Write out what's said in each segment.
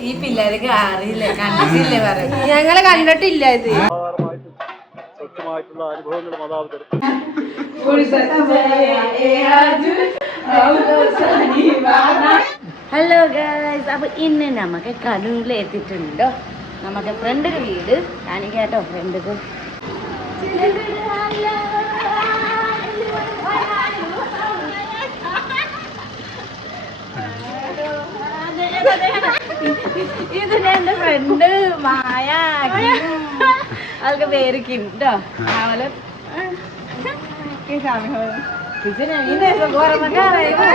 ഈ പിള്ളേർക്ക് അറിയില്ല കണ്ടിട്ടില്ല പറയും. ഞങ്ങൾ കണ്ടിട്ടില്ല ഇത്. സ്വച്ഛമായിട്ടുള്ള അനുഭവങ്ങൾ മാതാവ് ഹലോ ഗൈസ് അപ്പൊ ഇന്ന് നമുക്ക് കണ്ണൂരിൽ എത്തിയിട്ടുണ്ടോ? നമുക്ക് ഫ്രണ്ട് വീട് കാണിക്കാട്ടോ ഫ്രണ്ട് ഇതിന് എന്റെ ഫ്രണ്ട് മായ അവൾക്ക് പേര് കിം കേട്ടോ അവൾ ഇതിന് ഇതിനെ ഓർമ്മക്കാരായോ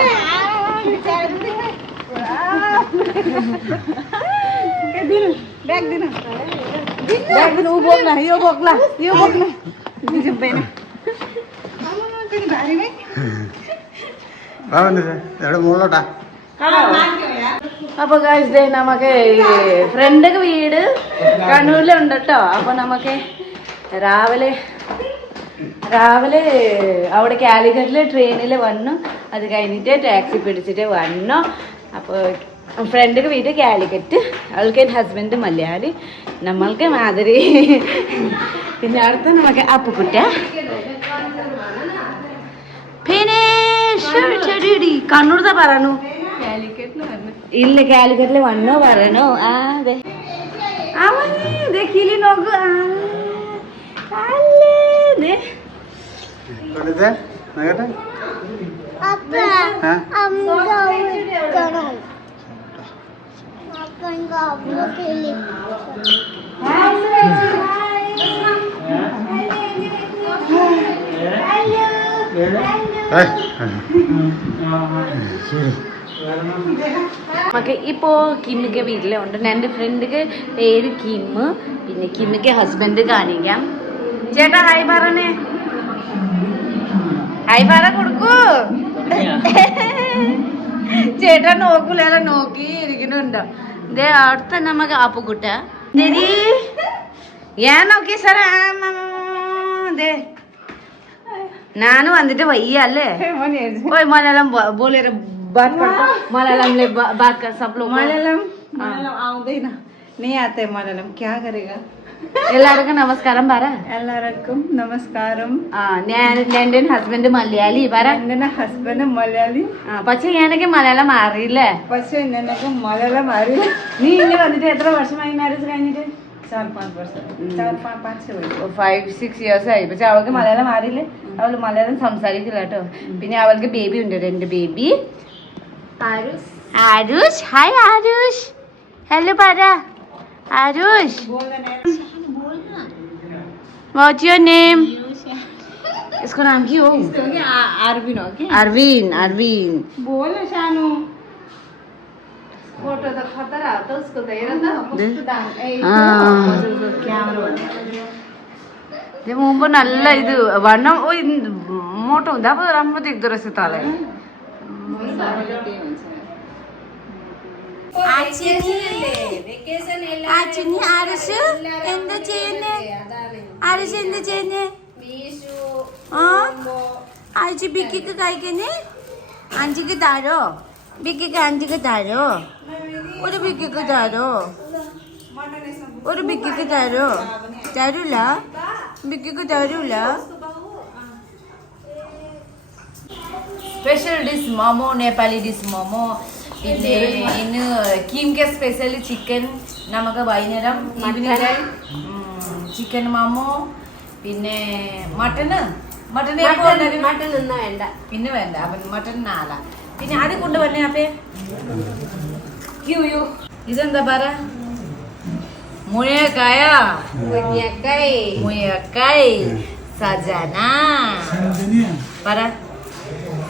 എവിടെ മുകളിലോട്ടാ അപ്പൊ ദേ നമുക്ക് ഫ്രണ്ട് വീട് കണ്ണൂരിലുണ്ട് കേട്ടോ അപ്പൊ നമുക്ക് രാവിലെ രാവിലെ അവിടെ കാലിക്കറ്റിൽ ട്രെയിനിൽ വന്നു. അത് കഴിഞ്ഞിട്ട് ടാക്സി പിടിച്ചിട്ട് വന്നു. അപ്പോൾ ഫ്രണ്ടിക്ക് വീട് കാലിക്കറ്റ്. അവൾക്ക് എന്റെ ഹസ്ബൻഡ് മലയാളി. നമ്മൾക്ക് മാതിരി. പിന്നെ അടുത്ത നമുക്ക് അപ്പുക്കുട്ട. പിന്നെ കണ്ണൂർത്തെ പറഞ്ഞു ഇല്ല കാലിക്കറ്റിൽ വണ്ണോ പറയണോ ആ അതെ അവൻ ദേ കിളി നോക്കൂ. ഇവിടുത്തെ നോക്കട്ടെ ആ? ഏയ്. നമുക്ക് ഇപ്പോൾ കിമ്മിക്ക് വീട്ടിലുണ്ട് എൻ്റെ ഫ്രണ്ടിക്ക് പേര് കിമ്മ് പിന്നെ കിമ്മിക്ക് ഹസ്ബൻഡ് കാണിക്കാം ചേട്ടാ ഹായ് പറഞ്ഞേ ഹായ് പറ കൊടുക്കൂ ചേട്ടാ നോക്കൂല നോക്കി ഇരിക്കുന്നുണ്ടോ ഇതേ അടുത്ത നമുക്ക് ആപ്പുക്കുട്ട ദരി ഞാൻ നോക്കി സാറേ ദേ നാനും വന്നിട്ട് വയ്യ അല്ലേ ഓയ് മോനെല്ലാം बात करते मलयालम ले बा- बात कर सब लोग മലയാളം മലയാളം ആവുന്നില്ല നീ ആത്തെ മലയാളം ക്യാ കരുക എല്ലാവർക്കും നമസ്കാരം പറ എല്ലാവർക്കും നമസ്കാരം ആ ഞാൻ എൻ്റെ ഹസ്ബൻഡ് മലയാളി പറ എൻ്റെ ഹസ്ബൻഡ് മലയാളി ആ പക്ഷെ എനിക്ക് മലയാളം അറിയില്ലേ പക്ഷെ നിനക്ക് മലയാളം അറിയില്ല നീ ഇന്ന് വന്നിട്ട് എത്ര വർഷമായി മാരേജ് കഴിഞ്ഞിട്ട് ചാർ പാഞ്ച് വർഷം ചാർ പാ- പാഞ്ച് വർഷം ഫൈവ് സിക്സ് ഇയേഴ്സ് ആയി പക്ഷെ അവൾക്ക് മലയാളം അറിയില്ല അവൾ മലയാളം സംസാരിക്കില്ല കേട്ടോ പിന്നെ അവൾക്ക് ബേബി ഉണ്ട് രണ്ട് baby Arush Arush hi Arush hello বারা আরুষ What's your name? इसको नाम की हो अरविन अरविन अरविन बोल शानू फोटो तो खतरा तो उसको दे रहा था कैमरा दे मुंबई नल्ला इदु वर्णम ओ मोटो हुँदा पो राम्रो देख्दो रहेछ तलाई എന്താ ചെയ്യുന്നേ എന്താ ചെയ്യുന്നേ ആ ബിക്കിക്ക് കഴിക്കുന്നേ അഞ്ചിക്ക് താരോ ബിക്കിക്ക് അഞ്ചിക്ക് താരോ ഒരു ബിക്കിക്ക് താരോ ഒരു ബിക്കിക്ക് താരോ തരൂല ബിക്കിക്ക് തരൂല special dish momo Nepali dish momo പിന്നെ ഇന്ന് കീംക്കെ സ്പെഷ്യൽ ചിക്കൻ നമുക്ക് വൈകുന്നേരം ചിക്കൻ മോമോ പിന്നെ മട്ടന് മട്ടൻ മട്ടൻ നിന്നാ വേണ്ട. പിന്നെ വേണ്ട അപ്പം മട്ടൻ നാല. പിന്നെ അത് കൊണ്ടുവരണേ അപ്പേ. യു യു ഇതെന്താ പറ? മുഴക്കായ കുഞ്ഞക്കൈ മുഴക്കായ് സജന. പറ.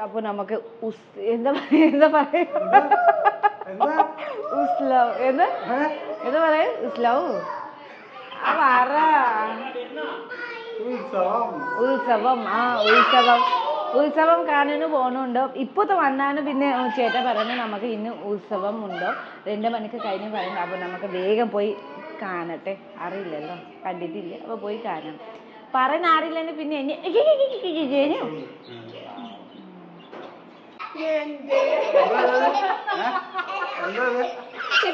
അപ്പൊ നമുക്ക് ഉസ് എന്താ എന്താ പറയുക ഉസ്ലവ് എന്താ എന്താ പറയാ ഉസ്ലവ് പറ ഉത്സവം ആ ഉത്സവം ഉത്സവം കാണാൻ പോകുന്നുണ്ടോ ഇപ്പോഴത്തെ വന്നാണ് പിന്നെ ചേട്ടൻ പറഞ്ഞു നമുക്ക് ഇന്ന് ഉത്സവം ഉണ്ടോ രണ്ട് മണിക്ക് കഴിഞ്ഞ് പറയുന്നുണ്ട് അപ്പോൾ നമുക്ക് വേഗം പോയി കാണട്ടെ അറിയില്ലല്ലോ കണ്ടിട്ടില്ല അപ്പോൾ പോയി കാണാം പറയുന്ന അറിയില്ലെങ്കിൽ പിന്നെ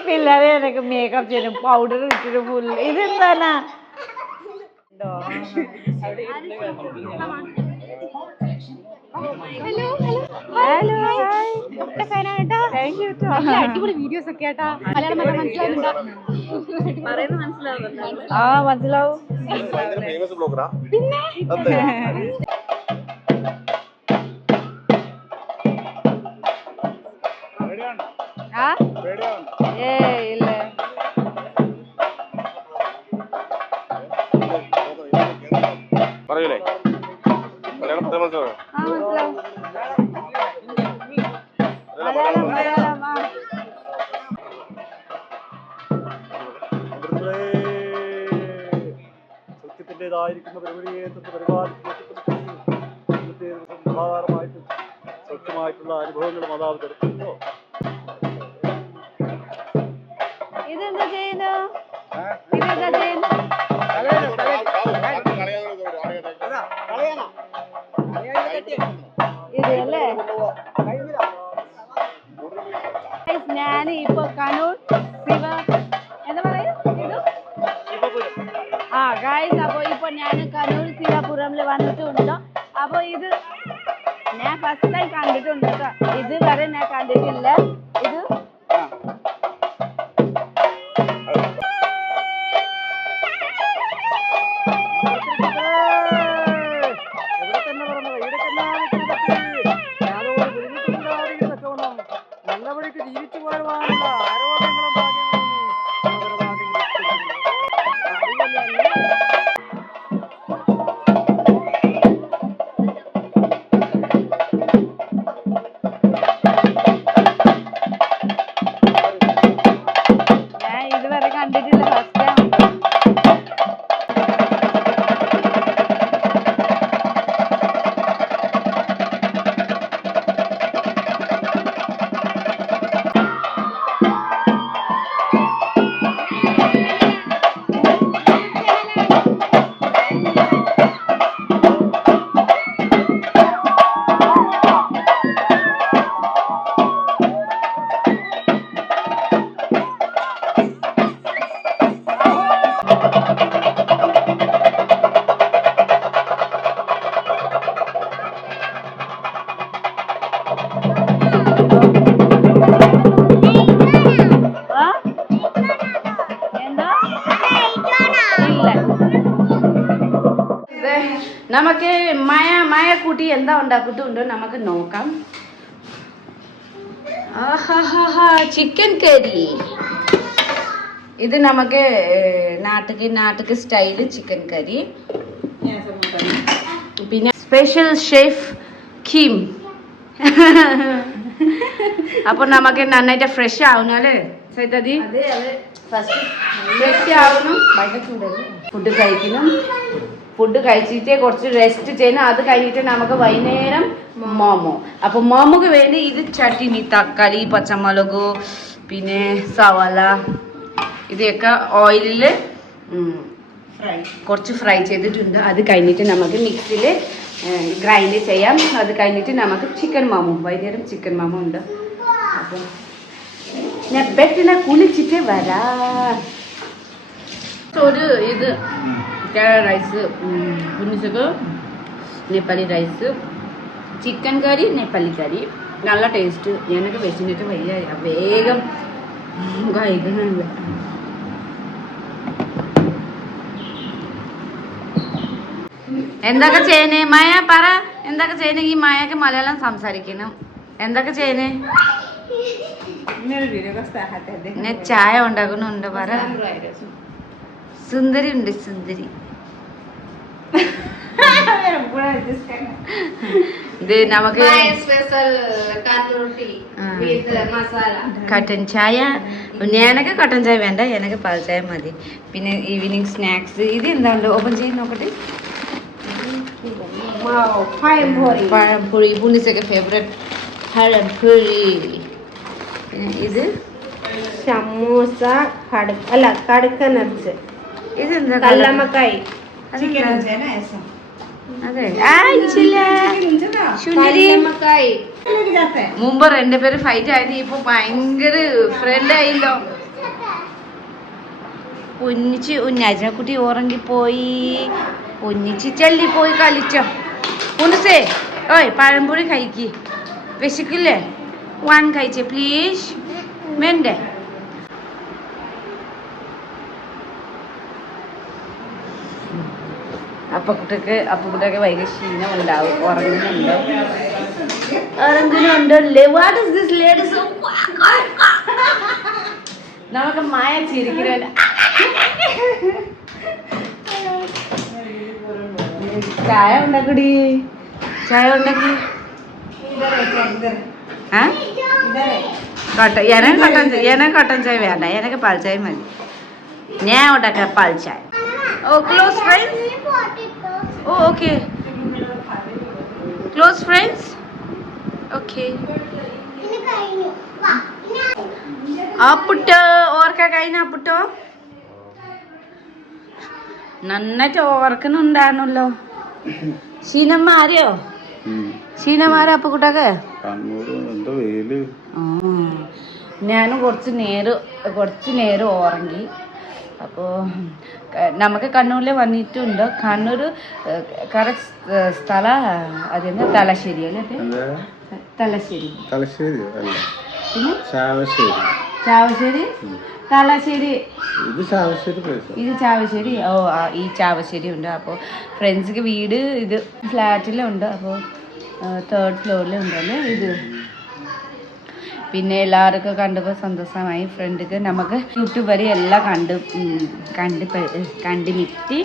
പിള്ളേരെ എനിക്ക് മേക്കപ്പ് ചെയ്യണം പൗഡർ ഇട്ടിട്ട് ഫുൾ ഇതെന്താണ്? Hello hello hi thank you അടിപൊളി വീഡിയോസ് ഒക്കെ ആട്ടാ മലയാളം മനസ്സിലാവുന്നുണ്ടോ? ആ മനസ്സിലാവും. ഫേമസ് ഏ ഇല്ല. പറയൂലേ? മലയാളം ആ മനസ്സിലാവും മലയാളം മലയാളം സത്യത്തിന്റെതായിരിക്കുന്ന പരിപാടിയെ പരിപാടി സമാധാനമായിട്ടും സ്വച്ഛമായിട്ടുള്ള അനുഭവങ്ങൾ മാതാവ് തരുന്നുണ്ടോ ഇതെന്താ ചെയ്യുന്നു? ഇതെന്താ ചെയ്യുന്നു? ഇത് അല്ലേ? ഞാൻ ഇപ്പൊ കണ്ണൂർ ശിവ എന്താ പറയാ? ഇത്? ആ ഗായ്സ് അപ്പോൾ ഇപ്പോൾ ഞാൻ കണ്ണൂർ ശിവപുരമിൽ വന്നിട്ടുണ്ട്. അപ്പോൾ ഇത് ഞാൻ ഫസ്റ്റ് ടൈം കണ്ടിട്ടുണ്ട് കേട്ടോ ഇതുവരെ ഞാൻ കണ്ടിട്ടില്ല. ഇത് ഇതുവരെ കണ്ടിട്ടില്ല ഫസ്റ്റ് നമുക്ക് മായ കൂട്ടി എന്താ ഉണ്ടാക്കിട്ടുണ്ടോ നമുക്ക് നോക്കാം. ചിക്കൻ കറി ഇത് നമുക്ക് നാട്ടുക്ക് നാട്ടുക്ക് സ്റ്റൈൽ ചിക്കൻ കറി പിന്നെ സ്പെഷ്യൽ ഷെഫ് ഖീം അപ്പൊ നമുക്ക് നന്നായിട്ട് ഫ്രഷ് ആവുന്നല്ലേ സൈതതി ഫസ്റ്റ് ഫുഡ് കഴിക്കണം ഫുഡ് കഴിച്ചിട്ട് കുറച്ച് റെസ്റ്റ് ചെയ്യണം. അത് കഴിഞ്ഞിട്ട് നമുക്ക് വൈകുന്നേരം മോമോ. അപ്പൊ മോമോക്ക് വേണ്ടി ഇത് ചട്ടിനി തക്കാളി പച്ചമുളക് പിന്നെ സവാള ഇതൊക്കെ ഓയിലിൽ കുറച്ച് ഫ്രൈ ചെയ്തിട്ടുണ്ട്. അത് കഴിഞ്ഞിട്ട് നമുക്ക് മിക്സിയിൽ ഗ്രൈൻഡ് ചെയ്യാം. അത് കഴിഞ്ഞിട്ട് നമുക്ക് ചിക്കൻ മാമോ വൈകുന്നേരം ചിക്കൻ മാമോ ഉണ്ട്. അപ്പം ഞാൻ പെട്ടെന്ന് കുളിച്ചിട്ട് വരാ. ഒരു ഇത് Kerala rice കുഞ്ഞിച്ചക്ക് Nepali rice chicken curry Nepali curry നല്ല ടേസ്റ്റ് ഞാനൊക്കെ വെച്ചിട്ട് വയ്യ. വേഗം കഴിക്കുന്നുണ്ട് എന്തൊക്കെ ചെയ്യുന്നേ മായ പറ. എന്തൊക്കെ ചെയ്യണെങ്കിൽ മായക്ക് മലയാളം സംസാരിക്കണം. എന്തൊക്കെ ചെയ്യുന്നേ ഞാൻ ചായ ഉണ്ടാക്കുന്നുണ്ട് പറ സുന്ദരി ഉണ്ട് സുന്ദരി നമുക്ക് കട്ടൻ ചായ എനക്ക് കട്ടൻ ചായ വേണ്ട എനക്ക് പാൽ മതി പിന്നെ ഈവനിങ് സ്നാക്സ് ഇത് എന്താണ്ട് ഓപ്പൺ ചെയ്ത് നോക്കട്ടെ പഴംപൊരി പഴംപൊരി പൂണിസൊക്കെ ഫേവറേറ്റ് പഴംപൊരി ഇത് Samosa കടുക്ക അല്ല കടുക്ക nuts. ഇതെന്താ കല്ലമ്മക്കായി മുമ്പ് എന്റെ പേര് ഫൈറ്റ് ആയത് ഇപ്പൊ ഭയങ്കര ഫ്രണ്ട് ആയില്ലോ. കുഞ്ഞിച്ച് പോയി ഉറങ്ങിപ്പോയി. കുഞ്ഞിച്ച് പോയി കളിച്ചോ. കുണിസേ ഓയ് പഴംപൊടി കഴിക്ക്. വിശക്കില്ലേ? വൺ കഴിച്ചേ പ്ലീസ് വേണ്ടേ അപ്പക്കുട്ടക്ക് അപ്പക്കുട്ടൊക്കെ ഭയങ്കര ക്ഷീണം ഉണ്ടാവും ഉറങ്ങുന്നുണ്ട്. ഉറങ്ങുന്നുണ്ടല്ലേ. വാട്ട് ഇസ് ദിസ് ലേഡീസ് നമുക്ക് മായ ചിരിക്കുന്ന ചായ ഉണ്ടാക്കടി? ചായ ഉണ്ടാക്കി? ഓക്കെ അപ്പുട്ടോ ഓർക്ക കഴിഞ്ഞ അപ്പുട്ടോ? നന്നായിട്ട് ഓർക്കുന്നുണ്ടായിരുന്നല്ലോ. ശീനന്മാരെയോ ശീനന്മാരെ അപ്പുക്കുട്ടൊക്കെ ഞാനും കുറച്ച് നേരം കുറച്ച് നേരം ഉറങ്ങി. അപ്പോൾ നമുക്ക് കണ്ണൂരിൽ വന്നിട്ടുണ്ട്. കണ്ണൂർ കറക്റ്റ് സ്ഥല അതെന്താ? തലശ്ശേരി അല്ലേ തലശ്ശേരി. ചാവശ്ശേരി. ചാവശ്ശേരി? ഇത് ചാവശ്ശേരി പ്ലേസ് ഇത് ചാവശ്ശേരി. ഓ ഈ ചാവശ്ശേരി ഉണ്ട്. അപ്പോൾ ഫ്രണ്ട്സിക്ക് വീട് ഇത് ഫ്ലാറ്റിലുണ്ട് അപ്പോൾ തേർഡ് ഫ്ലോറിലുണ്ടല്ലേ ഇത്? പിന്നെ എല്ലാവർക്കും കണ്ടപ്പോൾ സന്തോഷമായി. ഫ്രണ്ടിക്ക് നമുക്ക് യൂട്യൂബ് വരെ എല്ലാം കണ്ട് കണ്ട് പ- കണ്ട് മിറ്റി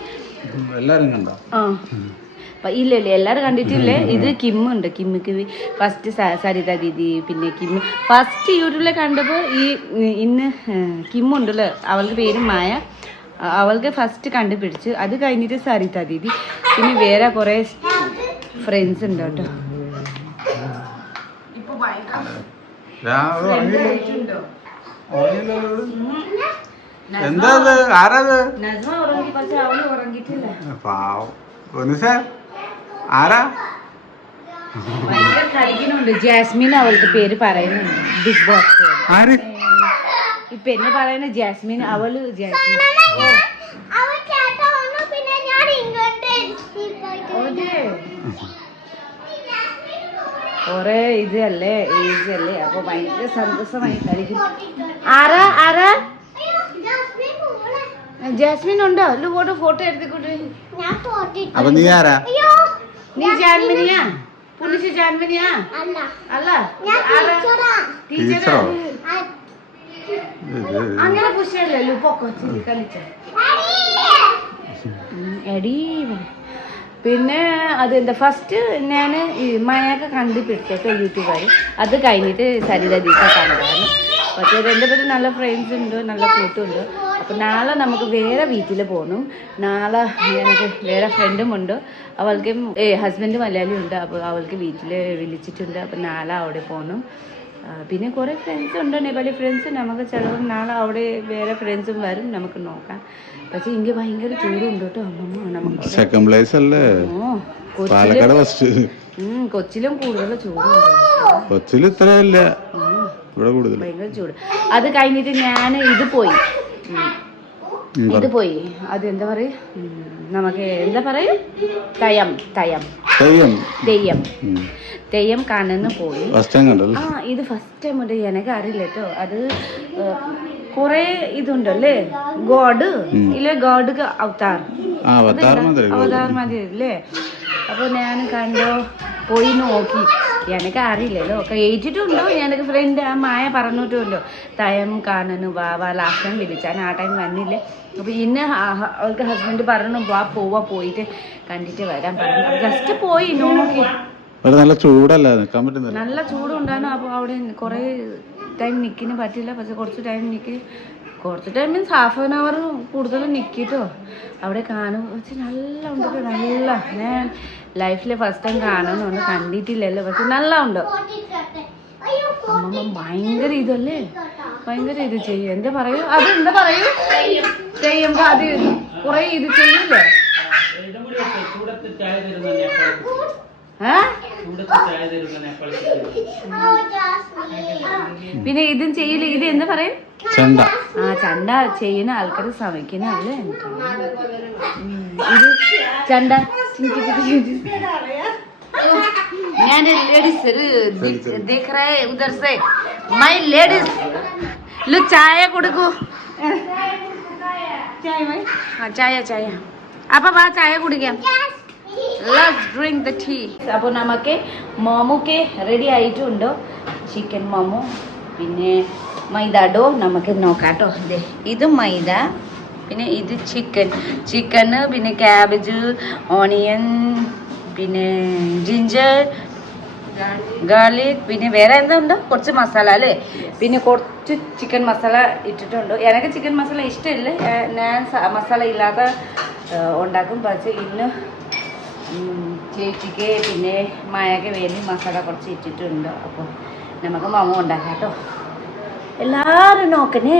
എല്ലാവരും കണ്ടോ? ആ. അപ്പൊ ഇല്ല ഇല്ല എല്ലാവരും കണ്ടിട്ടില്ലേ? ഇത് കിമ്മുണ്ട് കിമ്മിക്ക് ഫസ്റ്റ് സരിത ദീദി പിന്നെ കിമ്മ് ഫസ്റ്റ് യൂട്യൂബിൽ കണ്ടപ്പോൾ ഈ ഇന്ന് കിമ്മുണ്ടല്ലോ അവളുടെ പേര് മായ. അവൾക്ക് ഫസ്റ്റ് കണ്ടുപിടിച്ചു. അത് കഴിഞ്ഞിട്ട് സരിത ദീദി. പിന്നെ വേറെ കുറേ ഫ്രണ്ട്സ് ഉണ്ട് കേട്ടോ. ഇപ്പൊ എന്താ ആരാത്? പാവം. ആരാ? കളിക്കുന്നുണ്ട് ജാസ്മിൻ അവൾക്ക് പേര് പറയുന്നുണ്ട്. ബിഗ് ബോസ് ആര്? ഈ പെണ്ണ് പറയുന്ന ജാസ്മിൻ അവൾ ജാസ്മിൻ. കൊറേ ഇത് അല്ലേ ഏജ് അല്ലേ അപ്പൊ ഭയങ്കര സന്തോഷമായി കളിക്കും ആരാ ആരാ? ജാസ്മിൻ ഉണ്ടോ ഫോട്ടോ ഫോട്ടോ എടുത്തിക്കൂട്ടെ അപ്പൊ നീ ആരാ? നീ ജാൻമിനിയാ? പുലിശ് ജാൻമിനിയാ? അല്ല. ടീച്ചറാ. അങ്ങനെ കുശല്ലോ പൊക്കോ ചിരി കളിച്ച. എടീ. പിന്നെ അതെന്താ? ഫസ്റ്റ് ഞാൻ ഈ മയൊക്കെ കണ്ടുപിടിച്ചേട്ടോ യൂട്യൂബായി അത് കഴിഞ്ഞിട്ട് സരിത ദീപ കണ്ടായിരുന്നു പക്ഷേ രണ്ടുപേരും നല്ല ഫ്രണ്ട്സ് ഉണ്ട് നല്ല കൂട്ടുണ്ട് അപ്പോൾ നാളെ നമുക്ക് വേറെ വീട്ടിൽ പോകണം നാളെ എനിക്ക് വേറെ ഫ്രണ്ടും ഉണ്ട്. അവൾക്ക് ഹസ്ബൻഡ് മലയാളിയുണ്ട് അപ്പോൾ അവൾക്ക് വീട്ടിൽ വിളിച്ചിട്ടുണ്ട്. അപ്പോൾ നാളെ അവിടെ പോകണം പിന്നെ കുറേ ഫ്രണ്ട്സ് ഉണ്ട്. നേപ്പാളി ഫ്രണ്ട്സ് നമുക്ക് ചിലപ്പോൾ നാളെ അവിടെ വേറെ ഫ്രണ്ട്സും വരും. നമുക്ക് നോക്കാം. പക്ഷേ ഇങ്ങ് ഭയങ്കര ചൂടുണ്ട് കേട്ടോ അമ്മമ്മ. നമുക്ക് സെക്കൻഡ് പ്ലേസ് അല്ലേ? ഓ കൊച്ചിലും പാലക്കാട് ഫസ്റ്റ് ഉം, കൊച്ചിലും കൂടുതൽ ചൂടുണ്ട് കൊച്ചിൽ ഇത്രയല്ല. ഇവിടെ കൂടുതൽ. ഭയങ്കര ചൂട്. അത് കഴിഞ്ഞിട്ട് ഞാൻ ഇത് പോയി. ഇത് പോയി. അത് എന്താ പറയുക നമുക്ക് എന്താ പറയും? തയം തയം. തെയ്യം. തെയ്യം. തെയ്യം കാണുന്ന പോയി. ആ ഇത് ഫസ്റ്റ് ടൈം ഉണ്ട്. എനിക്ക് അറിയില്ല കേട്ടോ അത് കുറെ ഇതുണ്ടല്ലേ? ഗോഡ് ഇല്ലേ? ഗോഡ് അവതാർ. അവതാർ മതി അല്ലേ അപ്പൊ ഞാൻ കണ്ടോ പോയി നോക്കി. എനിക്ക് അറിയില്ലല്ലോ കേട്ടിട്ടുണ്ടോ എനിക്ക് ഫ്രണ്ട് ആ മായ പറഞ്ഞിട്ടുമല്ലോ തയം കാണുന്നു വാ വാ ലാസ്റ്റ് ടൈം വിളിച്ചാൽ ആ ടൈം വന്നില്ല. അപ്പോൾ ഇന്ന് ആ- ആ- അവൾക്ക് ഹസ്ബൻഡ് പറഞ്ഞു വാ പോവാ പോയിട്ട് കണ്ടിട്ട് വരാൻ പറഞ്ഞു. ജസ്റ്റ് പോയി നോക്കി. നല്ല ചൂടല്ല? നിൽക്കാൻ പറ്റുന്നില്ല. നല്ല ചൂടുണ്ടായിരുന്നു. അപ്പോൾ അവിടെ കുറേ ടൈം നിൽക്കിന് പറ്റില്ല പക്ഷെ കുറച്ച് ടൈം നിൽക്കി കുറച്ച് time means half an hour കൂടുതൽ നിൽക്കിട്ടോ അവിടെ കാണും പക്ഷെ നല്ല ഉണ്ട് നല്ല. ഞാൻ ലൈഫിൽ ഫസ്റ്റ് ടൈം കാണുന്നുണ്ട് കണ്ടിട്ടില്ലല്ലോ. പക്ഷെ നല്ല ഉണ്ട്. അമ്മമ്മ ഭയങ്കര ഇതല്ലേ? ഭയങ്കര ഇത് ചെയ്യും. എന്താ പറയൂ അത് എന്താ പറയൂ ചെയ്യുമ്പോ അത് കുറെ ഇത് ചെയ്യില്ലേ? പിന്നെ ഇതും ചെയ്യില്ല ഇത് എന്താ പറയും? ചണ്ട. ആ ചണ്ട ചെയ്യുന്ന ആൾക്കാർ സമയക്കുന്ന അല്ലേ ഇത് ചണ്ട. ഞാൻ ലേഡീസ് देख रहे हैं उधर से मैं लेडीज लो चाय കൊടുക്കൂ ആ ചായ ചായ അപ്പൊ വാ ചായ കുടിക്കാം ലെറ്റ്സ് ഡ്രിങ്ക് ദ ടീ അപ്പോൾ നമുക്ക് മോമോക്ക് റെഡി ആയിട്ടുണ്ട് ചിക്കൻ മോമോ പിന്നെ മൈദ ഡോ നമുക്ക് നോക്കാം കേട്ടോ ദേ ഇത് മൈദ പിന്നെ ഇത് ചിക്കൻ ചിക്കന് പിന്നെ ക്യാബേജ് ഓണിയൻ പിന്നെ ജിഞ്ചർ ഗാർലിക് പിന്നെ വേറെ എന്തുണ്ട് കുറച്ച് മസാല അല്ലേ? പിന്നെ കുറച്ച് ചിക്കൻ മസാല ഇട്ടിട്ടുണ്ട്. എനിക്ക് ചിക്കൻ മസാല ഇഷ്ടമില്ല. ഞാൻ മസാല ഇല്ലാതെ ഉണ്ടാക്കും. പക്ഷേ ഇന്ന് ചേച്ചിക്ക് പിന്നെ മായക്ക് വേണ്ടി മസാല കുറച്ച് ഇട്ടിട്ടുണ്ട്. അപ്പോൾ നമുക്ക് മമ ഉണ്ടാക്കാം കേട്ടോ. എല്ലാവരും നോക്കണേ.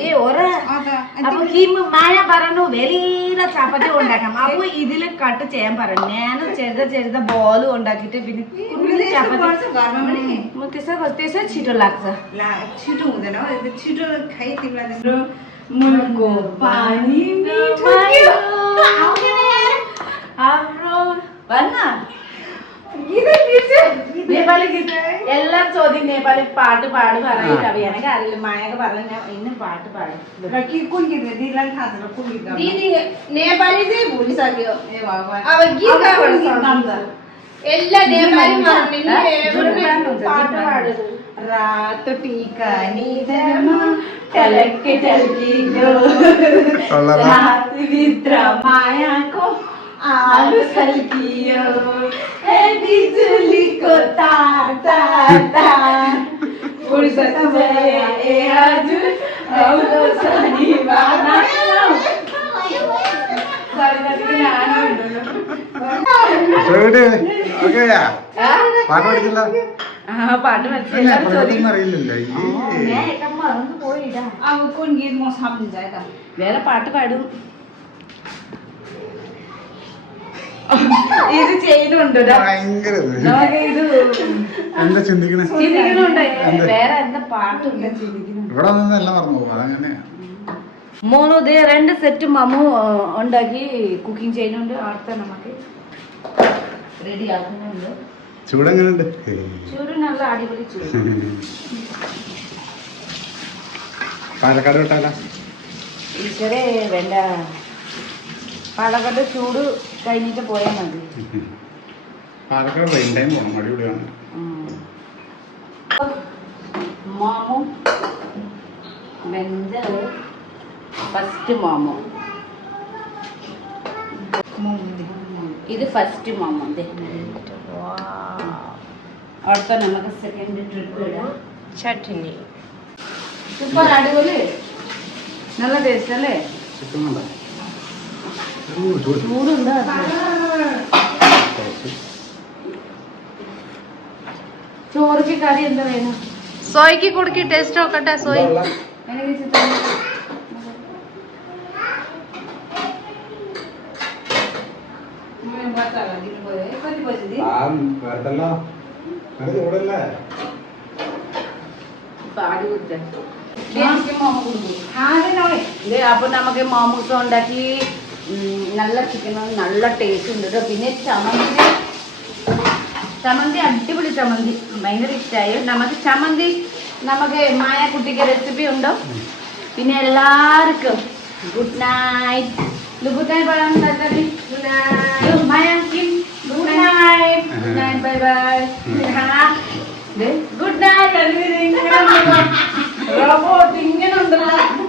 ഏ ഒര അപ്പൊ ഹിം മായ പറഞ്ഞു വലിയ ചാപ്പത്തി ഉണ്ടാക്കാം അപ്പൊ ഇതില് കട്ട് ചെയ്യാൻ പറഞ്ഞു ഞാൻ ചെറുത ചെറുത ബോൾ ഉണ്ടാക്കിട്ട് പിന്നെ കുഞ്ഞു ചാപ്പത്തി त्यसो त्यसो छिटो लाग्छ ला छिटो हुँदैन हो यो छिटो खाइ तिमीलाई तिम्रो मुलको पानी मिठो हाम्रो भन्न गीतै बिर्स्यो नेपाली गीत എല്ലാരും ചോദ്യം नेपाली പാട്ട് പാട് പറയില്ല അപ്പൊ എനിക്ക് അറിയില്ല മായൊക്കെ പറഞ്ഞു ഞാൻ ഇന്ന് പാട്ട് പാടും र कि कुन गीत हो? दिदीलाई पनि थाहा छैन कुन गीत गाउनु। दिदी नेपाली चाहिँ भुलिसक्यो ए भगवान् अब गीत अब कुन गाउनु गीत गाउनु त? यसलाई नेपाली मर्ने हा? जुन गाउनु हुन्छ, जुन पाटो गाउनु। पाडोस् रातो टिका निधारमा टलक्के टल्कियो रातभित्र मायाको आलु सल्कियो ए बिजुलीको तार तार तार फुर्सद भए ए हजुर आउनु शनिबार പാട്ട് പഠിച്ചില്ല ആ പാട്ട് പഠിച്ചു എല്ലാരും ചോദിക്കും അറിയില്ലല്ലോ ഇത് ചെയ്തുണ്ട്. ഭയങ്കര എന്താ ചിന്തിക്കണേ? വേറെ എന്താ പാട്ടുണ്ട് ഇവിടെ എല്ലാം മറന്നു പോകും അതങ്ങനെയാ മോനു ദേ രണ്ട് സെറ്റ് മമ്മു ഉണ്ടാക്കി കുക്കിംഗ് ചെയ്യുന്നുണ്ട്. അടുത്ത നമുക്ക് റെഡി ആക്കുന്നുണ്ട്. ചൂടെങ്ങനെയുണ്ട്? ചൂട് നല്ല അടിപൊളി ചൂട്. പാലക്കാട് വിട്ടാലേ? ഈശ്വരെ വേണ്ട പാലക്കാട് ചൂട് കഴിഞ്ഞിട്ട് പോയാൽ മതി. പാലക്കാട് റെയിൻ ടൈം പോകണം അടിപൊളിയാണ്. മാമു വെന്ത് ഫസ്റ്റ് മാമു. ഇത് ഫസ്റ്റ് മാമു അതെ അവിടുത്തെ നമുക്ക് സെക്കൻഡ് ട്രിപ്പ് ഇടാം. ചട്നി. സൂപ്പർ അടിപൊളി. നല്ല ടേസ്റ്റ് അല്ലേ? കിട്ടുന്നുണ്ടോ ചൂടുണ്ട് ചോറിക്ക് കറി എന്താ വേണം? സോയ്ക്ക് കൊടുക്കി ടേസ്റ്റ് നോക്കട്ടെ സോയ്. അപ്പൊ നമുക്ക് മോമോസ് ഉണ്ടാക്കി നല്ല ചിക്കൻ നല്ല ടേസ്റ്റ് ഉണ്ട് കേട്ടോ പിന്നെ ചമന്തി ചമന്തി അടിപൊളി ചമന്തി ഭയങ്കര ഇഷ്ടമായി നമുക്ക് ചമന്തി നമുക്ക് മായ കുട്ടിക്ക് റെസിപ്പി ഉണ്ടോ? പിന്നെ എല്ലാവർക്കും ഗുഡ് നൈറ്റ് ഗുഡ് നൈറ്റ് പറയാൻ good night Maya good night good night bye bye good night robot ഇങ്ങനെ ഉണ്ടല്ലോ.